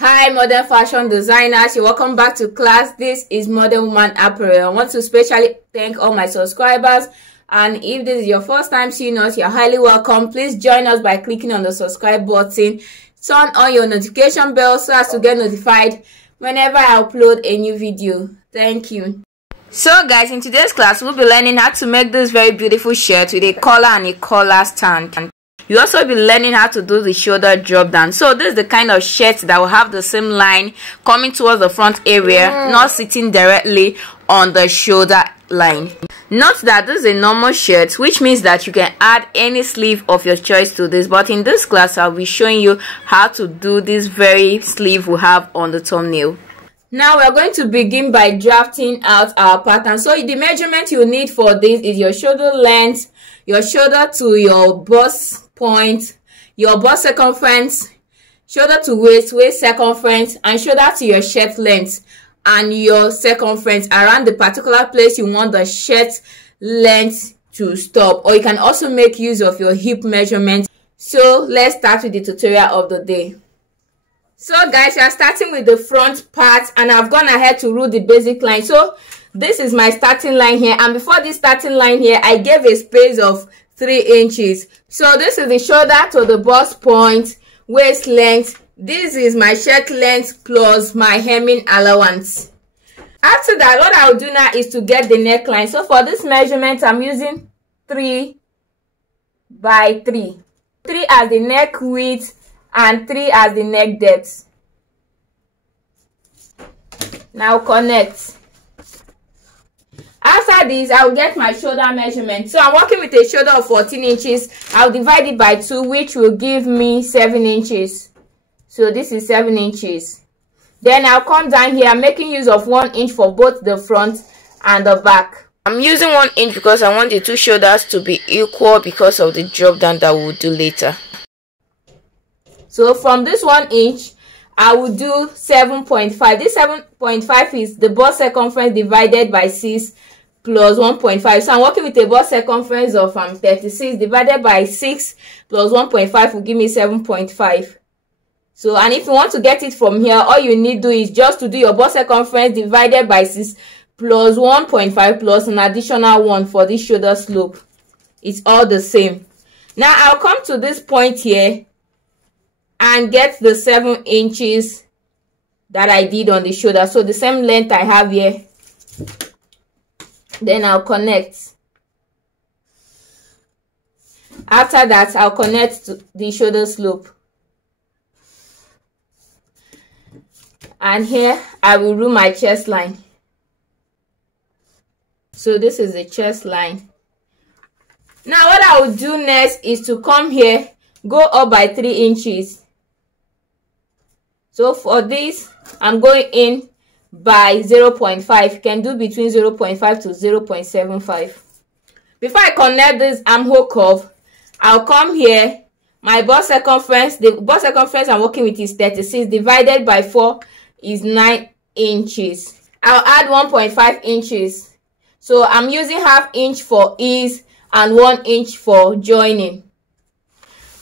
Hi modern fashion designers, you're welcome back to class. This is Modern Woman Apparel. I want to especially thank all my subscribers, and if this is your first time seeing us, you're highly welcome. Please join us by clicking on the subscribe button. Turn on your notification bell so as to get notified whenever I upload a new video. Thank you. So guys, in today's class we'll be learning how to make this very beautiful shirt with a collar and a collar stand. You also be learning how to do the shoulder drop down. So this is the kind of shirt that will have the same line coming towards the front area, not sitting directly on the shoulder line. Note that this is a normal shirt, which means that you can add any sleeve of your choice to this, but in this class I'll be showing you how to do this very sleeve we have on the thumbnail. Now we're going to begin by drafting out our pattern. So the measurement you need for this is your shoulder length, your shoulder to your bust point, your bust circumference, shoulder to waist, waist circumference, and shoulder to your shirt length and your circumference around the particular place you want the shirt length to stop. Or you can also make use of your hip measurement. So let's start with the tutorial of the day. So guys, we are starting with the front part, and I've gone ahead to rule the basic line. So this is my starting line here, and before this starting line here I gave a space of 3 inches. So this is the shoulder to the bust point, waist length. This is my shirt length plus my hemming allowance. After that, what I'll do now is to get the neckline. So for this measurement I'm using 3 by 3. 3 as the neck width and 3 as the neck depth. Now connect. After this, I'll get my shoulder measurement. So I'm working with a shoulder of 14 inches. I'll divide it by 2, which will give me 7 inches. So this is 7 inches. Then I'll come down here, making use of 1 inch for both the front and the back. I'm using 1 inch because I want the two shoulders to be equal because of the drop down that we'll do later. So from this 1 inch, I will do 7.5. This 7.5 is the bust circumference divided by 6 plus 1.5. So I'm working with a bust circumference of 36 divided by 6 plus 1.5 will give me 7.5. So, and if you want to get it from here, all you need to do is just to do your bust circumference divided by 6 plus 1.5 plus an additional 1 for this shoulder slope. It's all the same. Now I'll come to this point here and get the 7 inches that I did on the shoulder. So the same length I have here. Then I'll connect. After that, I'll connect to the shoulder slope. And here I will rule my chest line. So this is the chest line. Now what I will do next is to come here, go up by 3 inches. So for this, I'm going in by 0.5. You can do between 0.5 to 0.75. Before I connect this armhole curve, I'll come here. My bust circumference, the bust circumference I'm working with is 36 divided by 4 is 9 inches. I'll add 1.5 inches. So I'm using ½ inch for ease and 1 inch for joining.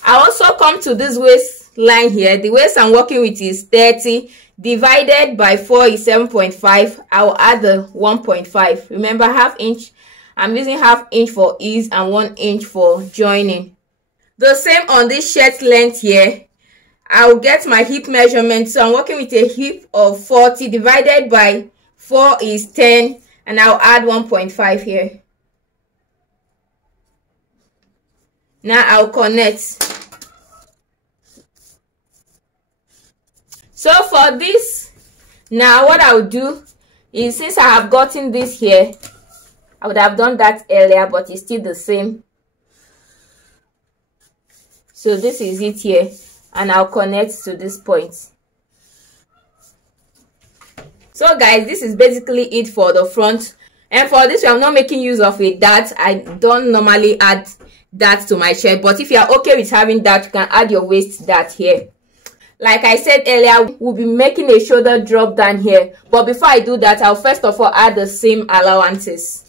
I also come to this waist line here. The waist I'm working with is 30 divided by 4 is 7.5. I'll add the 1.5. Remember, ½ inch. I'm using ½ inch for ease and 1 inch for joining. The same on this shirt length here. I'll get my hip measurement. So I'm working with a hip of 40 divided by 4 is 10, and I'll add 1.5 here. Now I'll connect. So for this, now what I'll do is, since I have gotten this here, I would have done that earlier, but it's still the same. So this is it here, and I'll connect to this point. So guys, this is basically it for the front. And for this, I'm not making use of a dart. I don't normally add that to my shirt, but if you are okay with having that, you can add your waist dart here. Like I said earlier, we'll be making a shoulder drop down here, but before I do that, I'll first of all add the seam allowances.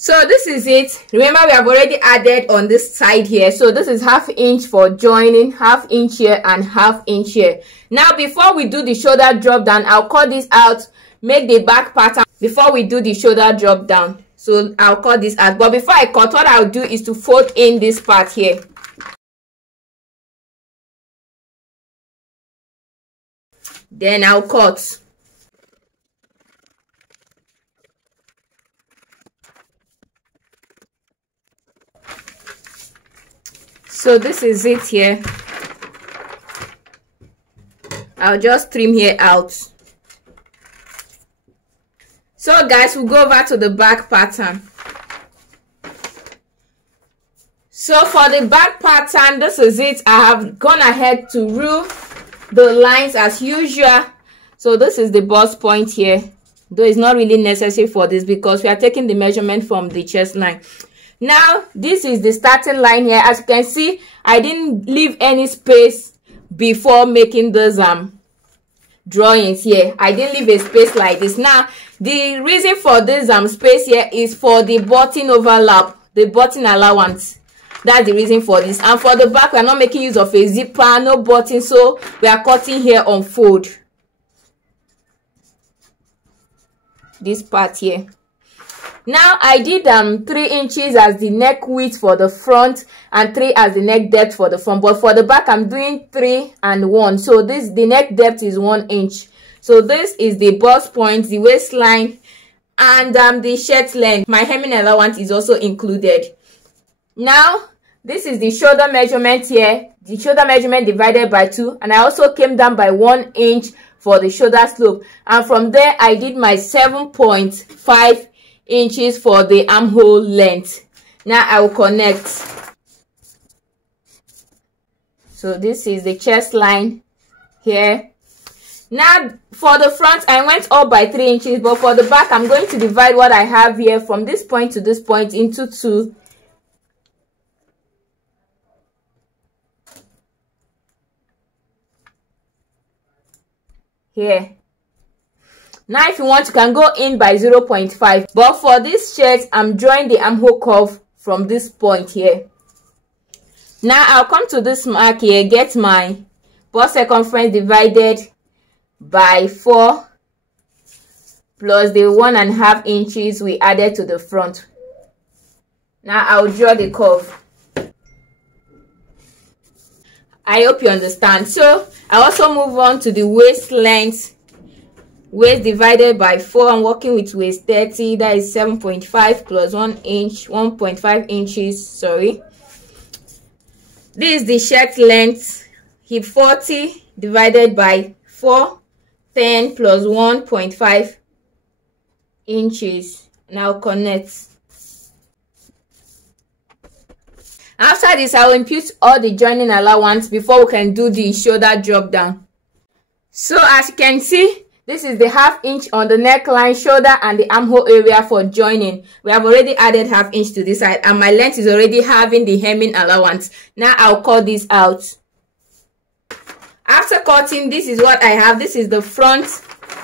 So this is it. Remember, we have already added on this side here. So this is 1/2 inch for joining, 1/2 inch here and 1/2 inch here. Now before we do the shoulder drop down, I'll cut this out, make the back pattern before we do the shoulder drop down. So I'll cut this out, but before I cut, what I'll do is to fold in this part here. Then I'll cut. So this is it here. I'll just trim here out. So guys, we'll go over to the back pattern. So for the back pattern, this is it. I have gone ahead to rule the lines as usual. So this is the bust point here, though it's not really necessary for this because we are taking the measurement from the chest line. Now this is the starting line here. As you can see, I didn't leave any space before making those drawings here. I didn't leave a space like this. Now the reason for this space here is for the button overlap, the button allowance. That's the reason for this. And for the back, we are not making use of a zipper, no button, so we are cutting here on fold. This part here. Now I did 3 inches as the neck width for the front and 3 as the neck depth for the front, but for the back I'm doing 3 and 1. So this, the neck depth is 1 inch. So this is the bust point, the waistline, and the shirt length. My hemming allowance is also included. Now this is the shoulder measurement here, the shoulder measurement divided by 2, and I also came down by 1 inch for the shoulder slope, and from there I did my 7.5 inches for the armhole length. Now I will connect. So this is the chest line here. Now for the front I went up by 3 inches, but for the back I'm going to divide what I have here from this point to this point into 2. Here. Now if you want, you can go in by 0.5, but for this shirt I'm drawing the armhole curve from this point here. Now I'll come to this mark here, get my bust circumference divided by 4 plus the 1.5 inches we added to the front. Now I'll draw the curve. I hope you understand. So I also move on to the waist length. Waist divided by 4, I'm working with waist 30, that is 7.5 plus 1 inch, 1.5 inches, sorry. This is the shirt length, hip 40 divided by 4, 10 plus 1.5 inches. Now connect. After this, I will impute all the joining allowance before we can do the shoulder drop down. So as you can see, this is the 1/2 inch on the neckline, shoulder, and the armhole area for joining. We have already added 1/2 inch to this side, and my length is already having the hemming allowance. Now I'll cut this out. After cutting, this is what I have. This is the front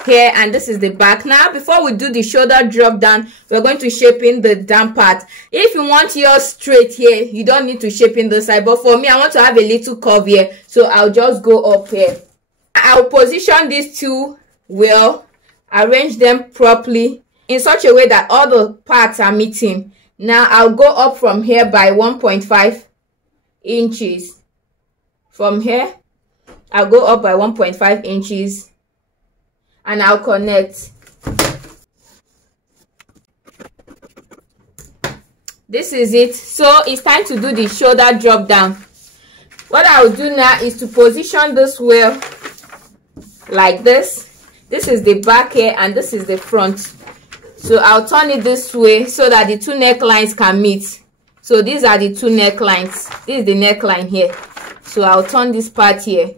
here, and this is the back. Now before we do the shoulder drop down, we're going to shape in the down part. If you want yours straight here, you don't need to shape in the side, but for me I want to have a little curve here, so I'll just go up here. I'll position these two well, arrange them properly in such a way that all the parts are meeting. Now I'll go up from here by 1.5 inches. From here I'll go up by 1.5 inches and I'll connect. This is it. So it's time to do the shoulder drop down. What I'll do now is to position this well like this. This is the back here and this is the front. So I'll turn it this way so that the two necklines can meet. So these are the two necklines. This is the neckline here. So I'll turn this part here.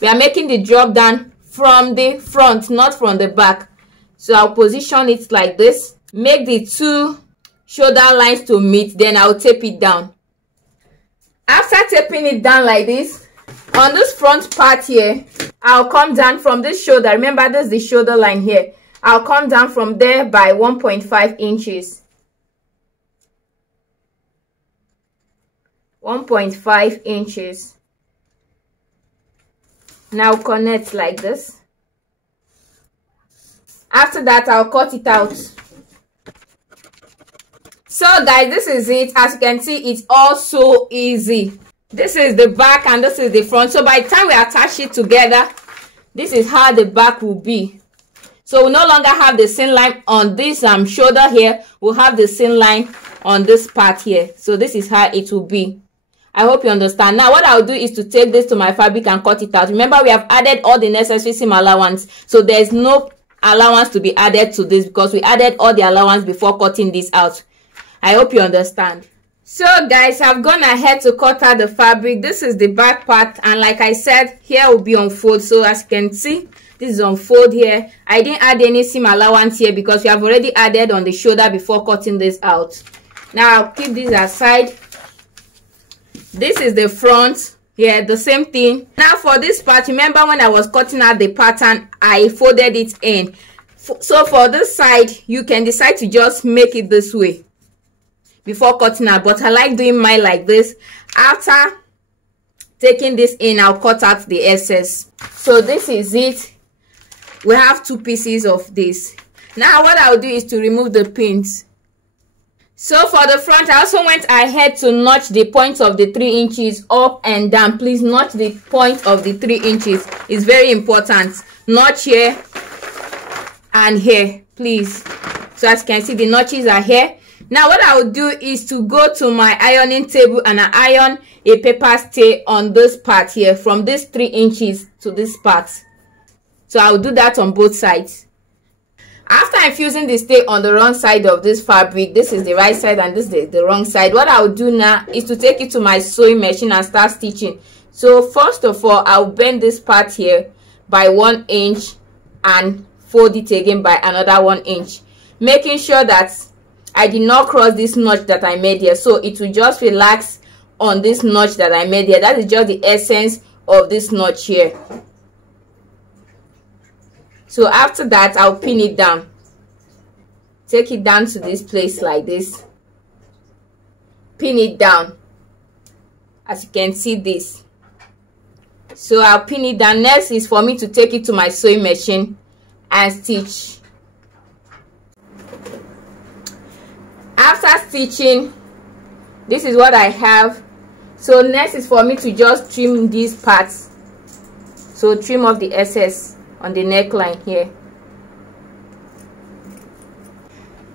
We are making the drop down from the front, not from the back. So I'll position it like this. Make the two shoulder lines to meet. Then I'll tape it down. After taping it down like this, on this front part here, I'll come down from this shoulder. Remember, this is the shoulder line here. I'll come down from there by 1.5 inches. 1.5 inches. Now connect like this. After that, I'll cut it out. So guys, this is it. As you can see, it's all so easy. This is the back and this is the front. So by the time we attach it together, this is how the back will be. So we'll no longer have the seam line on this shoulder here. We'll have the seam line on this part here. So this is how it will be. I hope you understand. Now what I'll do is to take this to my fabric and cut it out. Remember, we have added all the necessary seam allowance. So there's no allowance to be added to this because we added all the allowance before cutting this out. I hope you understand. So guys, I've gone ahead to cut out the fabric. This is the back part, and like I said, here will be on fold. So as you can see, this is on fold here. I didn't add any seam allowance here because we have already added on the shoulder before cutting this out. Now I'll keep this aside. This is the front. Yeah, the same thing. Now for this part, remember when I was cutting out the pattern, I folded it in. So for this side, you can decide to just make it this way before cutting out, but I like doing mine like this. After taking this in, I'll cut out the excess. So this is it. We have 2 pieces of this. Now what I'll do is to remove the pins. So for the front, I also went ahead to notch the points of the 3 inches up and down. Please notch the point of the 3 inches. It's very important. Notch here and here, please. So as you can see, the notches are here. Now what I will do is to go to my ironing table and I iron a paper stay on this part here, from this 3 inches to this part. So I'll do that on both sides. After I'm fusing the stay on the wrong side of this fabric, this is the right side and this is the wrong side, what I'll do now is to take it to my sewing machine and start stitching. So first of all, I'll bend this part here by 1 inch and fold it again by another 1 inch, making sure that I did not cross this notch that I made here. So it will just relax on this notch that I made here. That is just the essence of this notch here. So after that, I'll pin it down. Take it down to this place like this. Pin it down. As you can see this. So I'll pin it down. Next is for me to take it to my sewing machine and stitch. After stitching, this is what I have. So next is for me to just trim these parts. So trim off the excess on the neckline here.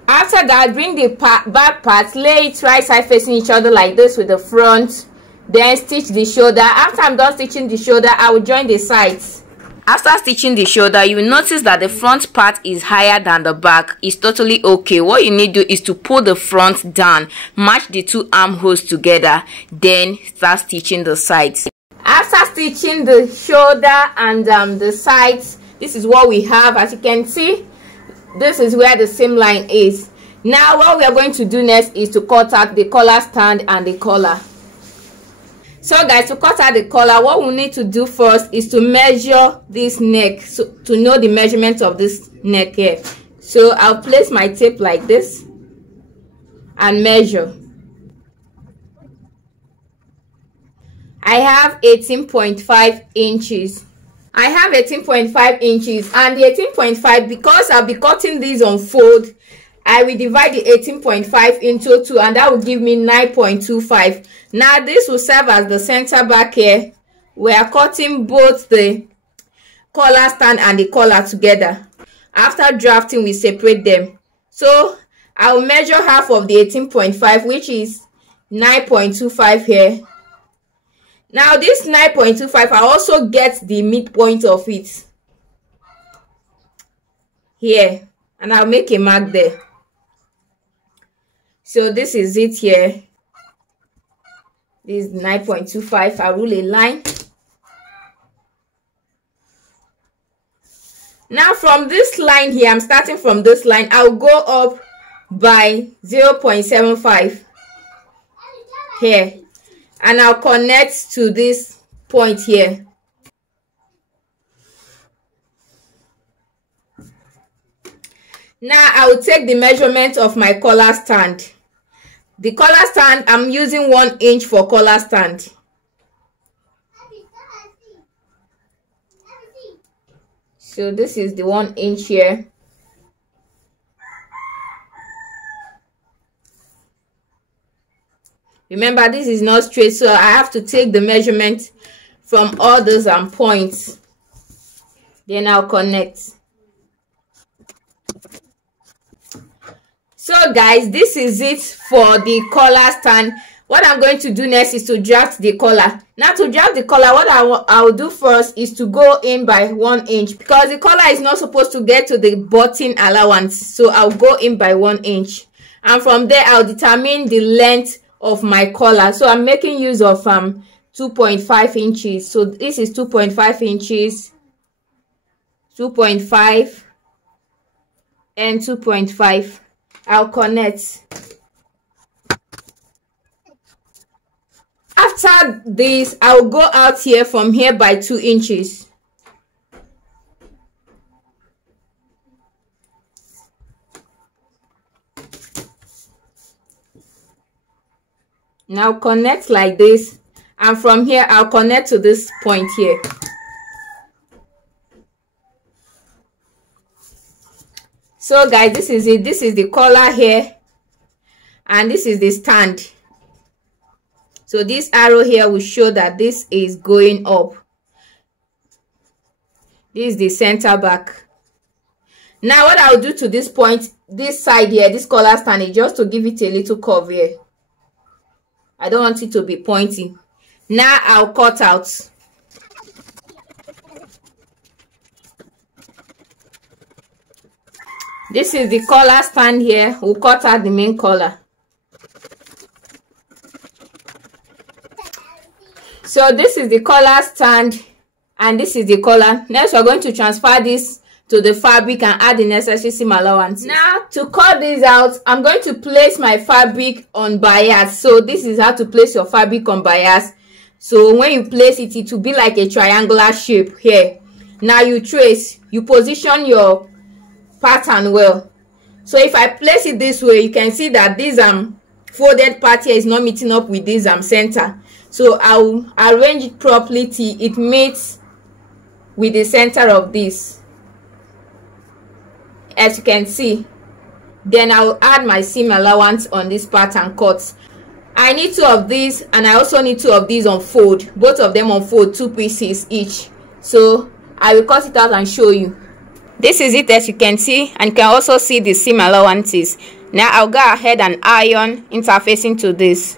After that, bring the back part, lay it right side facing each other like this with the front, then stitch the shoulder. After I'm done stitching the shoulder, I will join the sides. After stitching the shoulder, you will notice that the front part is higher than the back. It's totally okay. What you need to do is to pull the front down, match the 2 armholes together, then start stitching the sides. After stitching the shoulder and the sides, this is what we have. As you can see, this is where the seam line is. Now what we are going to do next is to cut out the collar stand and the collar. So guys, to cut out the collar, what we need to do first is to measure this neck, so to know the measurement of this neck here. So I'll place my tape like this and measure. I have 18.5 inches. I have 18.5 inches, and the 18.5, because I'll be cutting these on fold, I will divide the 18.5 into 2, and that will give me 9.25. Now this will serve as the center back here. We are cutting both the collar stand and the collar together. After drafting, we separate them. So I will measure half of the 18.5, which is 9.25 here. Now this 9.25, I also get the midpoint of it here, and I'll make a mark there. So this is it here. This is 9.25. I'll rule a line. Now from this line here, I'm starting from this line, I'll go up by 0.75 here, and I'll connect to this point here. Now I will take the measurement of my collar stand The collar stand, I'm using 1 inch for collar stand. So this is the 1 inch here. Remember, this is not straight, so I have to take the measurement from all those points. Then I'll connect. So guys, this is it for the collar stand. What I'm going to do next is to draft the collar. Now to draft the collar, what I'll do first is to go in by 1 inch, because the collar is not supposed to get to the button allowance. So I'll go in by 1 inch, and from there I'll determine the length of my collar. So I'm making use of 2.5 inches. So this is 2.5 inches, 2.5 and 2.5. I'll connect. After this, I'll go out here from here by 2 inches. Now connect like this, and from here I'll connect to this point here. So guys, this is it. This is the collar here, and this is the stand. So this arrow here will show that this is going up. This is the center back. Now what I'll do to this point, this side here, this collar stand, is just to give it a little curve here. I don't want it to be pointy. Now I'll cut out. This is the collar stand here. We'll cut out the main collar. So this is the collar stand, and this is the collar. Next, we're going to transfer this to the fabric and add the necessary seam allowance. Now to cut this out, I'm going to place my fabric on bias. So this is how to place your fabric on bias. So when you place it, it will be like a triangular shape here. Now you trace, you position your pattern well. So if I place it this way, you can see that this folded part here is not meeting up with this center. So I'll arrange it properly till it meets with the center of this, as you can see. Then I'll add my seam allowance on this pattern cut. I need 2 of these, and I also need 2 of these on fold. Both of them on fold, 2 pieces each. So I will cut it out and show you. This is it, as you can see, and you can also see the seam allowances. Now I'll go ahead and iron interfacing to this.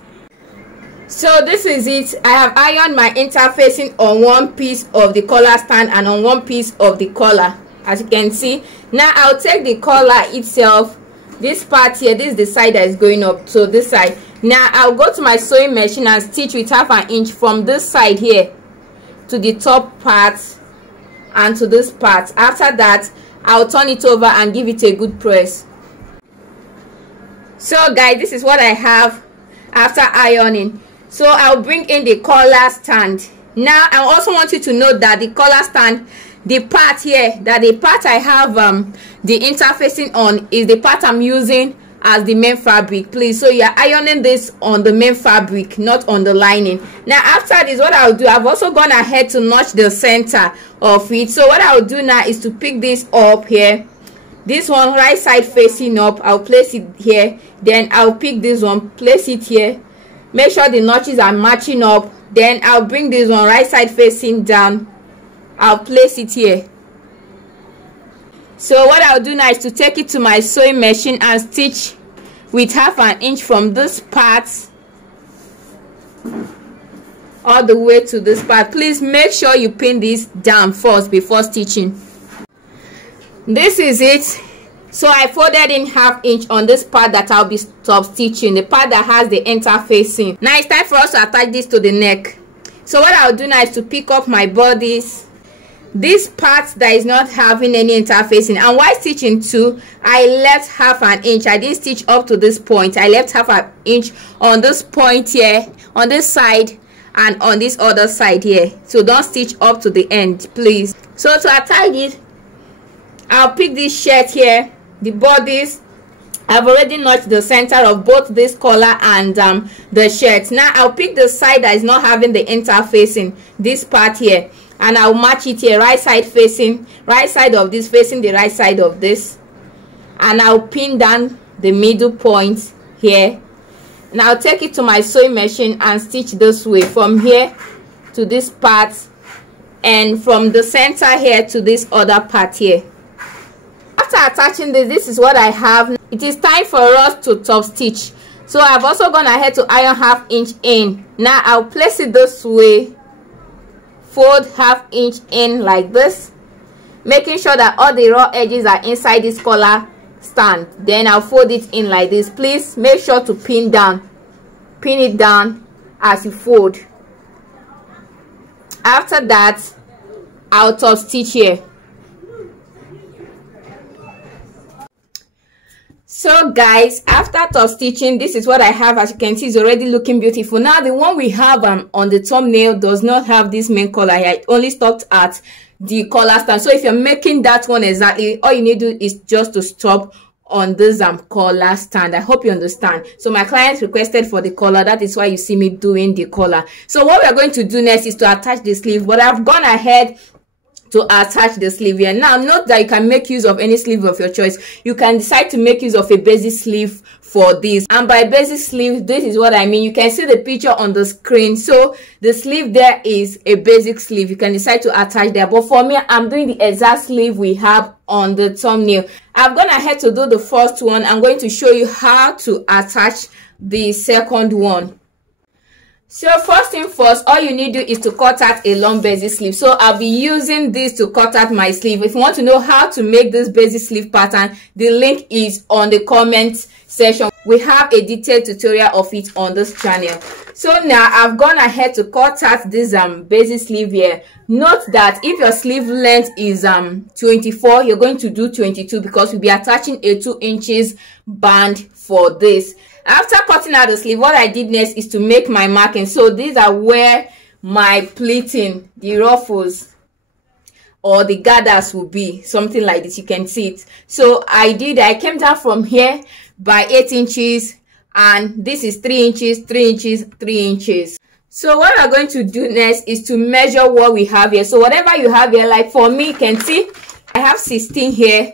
So this is it. I have ironed my interfacing on 1 piece of the collar stand and on 1 piece of the collar, as you can see. Now I'll take the collar itself, this part here, this is the side that is going up, so this side. Now I'll go to my sewing machine and stitch with 1/2 inch from this side here to the top part and to this part. After that, I'll turn it over and give it a good press. So guys, this is what I have after ironing. So I'll bring in the collar stand. Now I also want you to note that the collar stand, the part here, that the part I have the interfacing on is the part I'm using as the main fabric, please. So you're ironing this on the main fabric, not on the lining. Now after this, what I'll do, I've also gone ahead to notch the center of it. So what I'll do now is to pick this up here, this one right side facing up. I'll place it here. Then I'll pick this one, place it here, make sure the notches are matching up. Then I'll bring this one right side facing down. I'll place it here. So what I'll do now is to take it to my sewing machine and stitch with 1/2 inch from this part all the way to this part. Please make sure you pin this down first before stitching. This is it. So I folded in 1/2 inch on this part that I'll be stop stitching, the part that has the interfacing. Now it's time for us to attach this to the neck. So what I'll do now is to pick up my bodice, this part that is not having any interfacing, and while stitching too, I left 1/2 inch. I didn't stitch up to this point. I left 1/2 inch on this point here, on this side, and on this other side here. So don't stitch up to the end, please. So to attach it, I'll pick this shirt here, the bodice, I've already notched the center of both this collar and the shirt. Now I'll pick the side that is not having the interfacing, this part here, and I'll match it here, right side facing, right side of this facing the right side of this, and I'll pin down the middle point here. And I'll take it to my sewing machine and stitch this way from here to this part, and from the center here to this other part here. After attaching this is what I have. It is time for us to top stitch. So I've also gone ahead to iron 1/2 inch in. Now I'll place it this way, fold 1/2 inch in like this, making sure that all the raw edges are inside this collar stand. Then I'll fold it in like this. Please make sure to pin it down as you fold. After that, I'll top stitch here. So guys, after top stitching, this is what I have. As you can see, it's already looking beautiful. Now the one we have on the thumbnail does not have this main collar here. It only stopped at the collar stand. So if you're making that one exactly, all you need to do is just to stop on this collar stand. I hope you understand. So my client requested for the collar, that is why you see me doing the collar. So what we're going to do next is to attach the sleeve, but I've gone ahead to attach the sleeve here. Now note that you can make use of any sleeve of your choice. You can decide to make use of a basic sleeve for this, and by basic sleeve, this is what I mean. You can see the picture on the screen. So the sleeve there is a basic sleeve. You can decide to attach there, but for me, I'm doing the exact sleeve we have on the thumbnail. I've gone ahead to do the first one. I'm going to show you how to attach the second one. So first thing first, all you need to do is to cut out a long basic sleeve. So I'll be using this to cut out my sleeve. If you want to know how to make this basic sleeve pattern, the link is on the comment section. We have a detailed tutorial of it on this channel. So now I've gone ahead to cut out this basic sleeve here. Note that if your sleeve length is 24, you're going to do 22 because we'll be attaching a 2 inches band for this. After cutting out the sleeve, what I did next is to make my marking. So these are where my pleating, the ruffles or the gathers will be, something like this. You can see it. So I came down from here by 8 inches, and this is 3 inches, 3 inches, 3 inches. So what we're going to do next is to measure what we have here. So whatever you have here, like for me, you can see I have 16 here.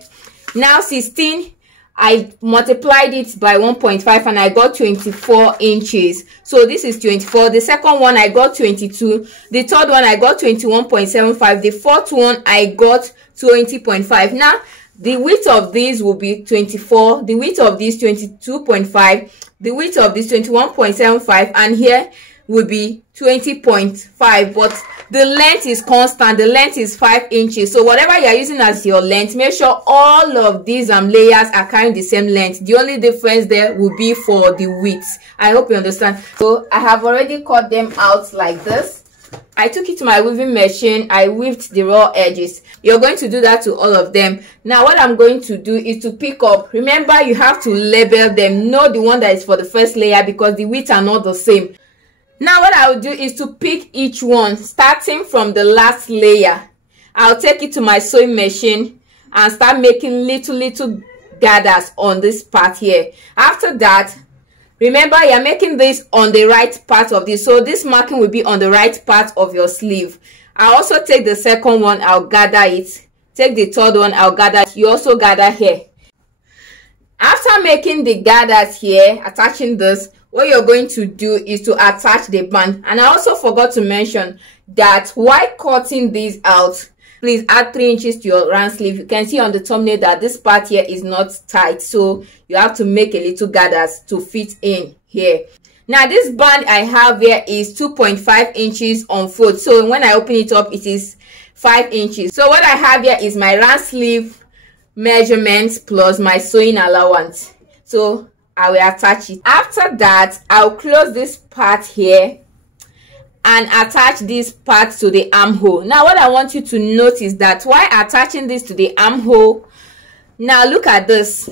Now 16, I multiplied it by 1.5 and I got 24 inches. So this is 24. The second one I got 22. The third one I got 21.75. The fourth one I got 20.5. Now the width of these will be 24. The width of this 22.5. The width of this 21.75, and here will be 20.5, but the length is constant. The length is 5 inches. So whatever you are using as your length, make sure all of these layers are carrying the same length. The only difference there will be for the width. I hope you understand. So I have already cut them out like this. I took it to my weaving machine. I weaved the raw edges. You're going to do that to all of them. Now what I'm going to do is to pick up. Remember, you have to label them. Know the one that is for the first layer because the widths are not the same. Now what I will do is to pick each one starting from the last layer. I'll take it to my sewing machine and start making little gathers on this part here. After that, remember, you're making this on the right part of this, so this marking will be on the right part of your sleeve. I'll also take the second one, I'll gather it. Take the third one, I'll gather it. You also gather here. After making the gathers here, attaching this, what you're going to do is to attach the band. And I also forgot to mention that while cutting these out, please add 3 inches to your round sleeve. You can see on the thumbnail that this part here is not tight, so you have to make a little gathers to fit in here. Now this band I have here is 2.5 inches on fold, so when I open it up, it is 5 inches. So what I have here is my round sleeve measurements plus my sewing allowance. So I will attach it. After that, I'll close this part here and attach this part to the armhole. Now what I want you to notice that while attaching this to the armhole, now look at this.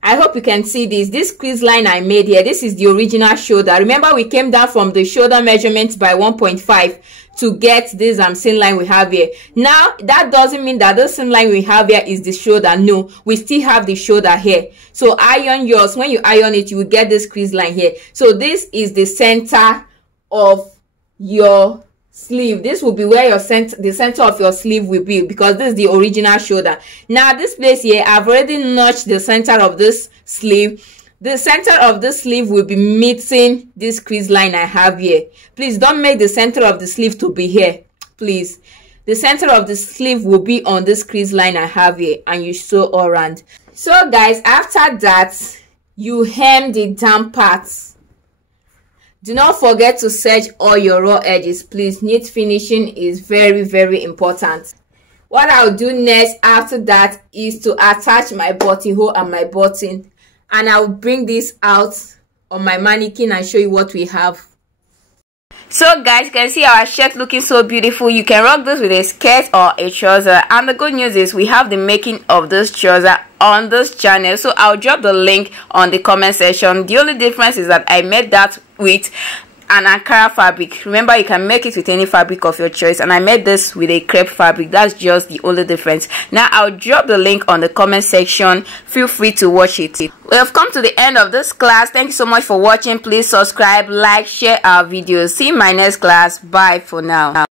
I hope you can see this squeeze line I made here. This is the original shoulder. Remember, we came down from the shoulder measurement by 1.5 to get this seam line we have here. Now that doesn't mean that the seam line we have here is the shoulder. No, we still have the shoulder here. So iron yours. When you iron it, you will get this crease line here. So this is the center of your sleeve. This will be where your the center of your sleeve will be, because this is the original shoulder. Now this place here, I've already notched the center of this sleeve. The center of the sleeve will be meeting this crease line I have here. Please don't make the center of the sleeve to be here, please. The center of the sleeve will be on this crease line I have here, and you sew all around. So guys, after that, you hem the down parts. Do not forget to serge all your raw edges, please. Neat finishing is very, very important. What I'll do next after that is to attach my buttonhole and my button. And I'll bring this out on my mannequin and show you what we have. So guys, you can see our shirt looking so beautiful. You can rock this with a skirt or a trouser. And the good news is we have the making of this trouser on this channel. So I'll drop the link on the comment section. The only difference is that I made that with an Ankara fabric. Remember, you can make it with any fabric of your choice, and I made this with a crepe fabric. That's just the only difference. Now I'll drop the link on the comment section. Feel free to watch it. We have come to the end of this class. Thank you so much for watching. Please subscribe, like, share our videos. See you in my next class. Bye for now.